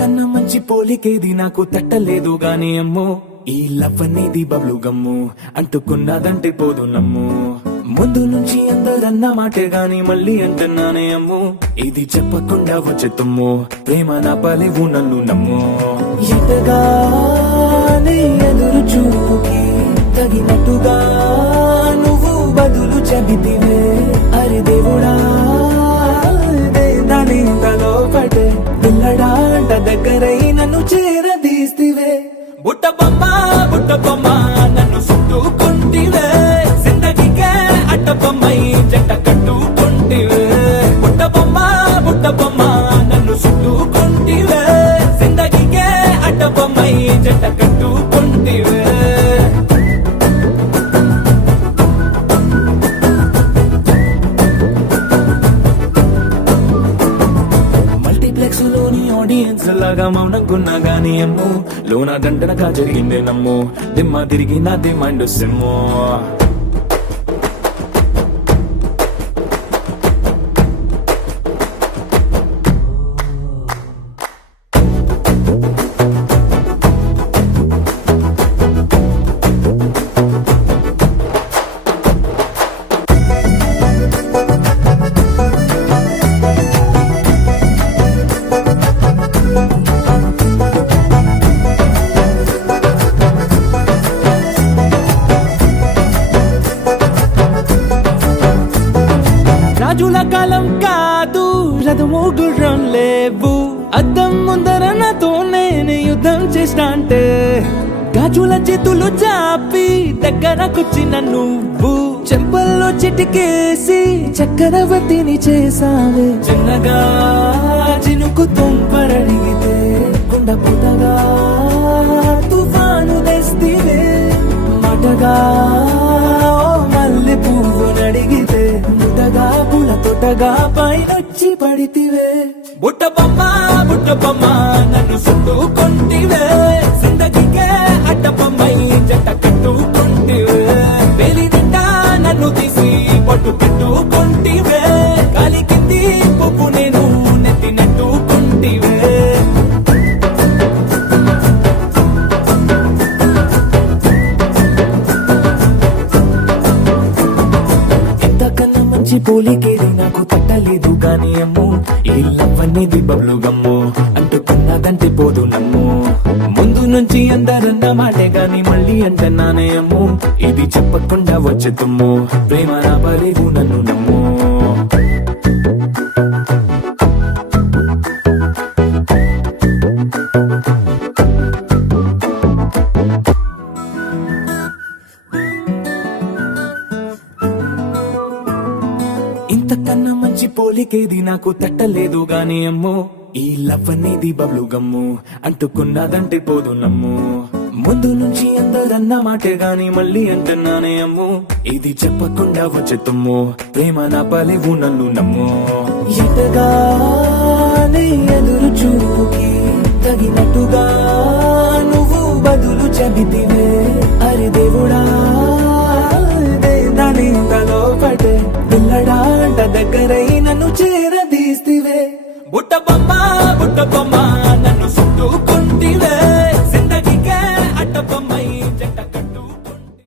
ఇంతకన్నా మంచి పోలికేది నాకు తట్టలేదు గాని అమ్మో ఈ లవ్ అనేది బబ్లు గమ్ము అంటుకున్నదంటే పోదు నమ్ము ముందు నుంచి అందరన్న మాటే గాని మళ్ళీ అంటున్నానే అమ్ము ఇది చెప్పకుండా వచ్చే తుమ్ము ప్రేమ నా పలేవు నన్ను నమ్ము ఎటగానే ఎదురు చూకి తగినట్టుగా నువ్వు బదులు చెబితివే అరే దేవుడా తలో పటే పిల్లడాంట దగ్గరై నన్ను చేరదీస్తివే బుట్ట బొమ్మ నన్ను చుట్టుకుంటివే జిందగీకే అడ్డ బొమ్మై జంట కట్టుకుంటివే బుట్ట బొమ్మ నన్ను చుట్టుకుంటివే జిందగీకే అడ్డ బొమ్మై జంట కట్టుకుంటివే లోని ఆడియన్స్ లాగా మౌనంకున్నా గానీ అమ్ము లోన దండనగా జరిగిందే నమ్ము దిమ్మ తిరిగి నాది మైండ్ సిమ్ము రాజుల కాలం కాదు రథము గుర్రం లేవు అద్దం ముందర నాతో నేను యుద్ధం చేస్తా అంటే గాజుల చేతులు చాపి దగ్గరకొచ్చిన నువ్వు చెంపల్లో చిటికేసి చక్రవర్తిని చేసావే చిన్నగా చినుకు తుంపరడిగితే కుండ పుటగా తుఫాను తెస్తివే మాటగా మల్లె పువ్వు నడిగితే ముటగా పుల తొటగా పైనొచ్చి పడితివే బుట్ట బొమ్మ నన్ను చుట్టుకుంటివే జిందగీకే అడ్డ బొమ్మై జంట కట్టుకుంటివే వేలి నిండా నన్ను తీసి పట్టు పెట్టుకుంటివే కాలి కింది పువ్వు నేను నెత్తినట్టుకుంటివే పోలికేది నాకు తట్టలేదు గాని అమ్ము ఈ లవ్ అనేది బబ్లు గమ్ము అంటుకున్నదంటే పోదు నమ్ము ముందు నుంచి అందరన్న మాటే గాని మళ్ళీ అంటున్నానే అమ్ము ఇది చెప్పకుండా వచ్చే తుమ్ము ప్రేమ నా పలేవు నన్ను నమ్ము ఇంతకన్నా మంచి పోలికేది నాకు తట్టలేదు గాని అమ్మో ఈ లవ్ అనేది బబ్లు గమ్ము అంటుకున్నదంటే పోదు నమ్ము ముందు నుంచి అందరన్న మాటే గాని మళ్ళీ అంటున్నానే అమ్ము ఇది చెప్పకుండా వచ్చే తుమ్ము ప్రేమ నా పలేవు నన్ను నమ్ము ఎటగానే ఎదురు చూకి తగినట్టుగా నువ్వు బదులు చెబితివే అరే దేవుడా తలో పటే పిల్లడాంట దగ్గరై నన్ను చేరదీస్తివే బుట్ట బొమ్మ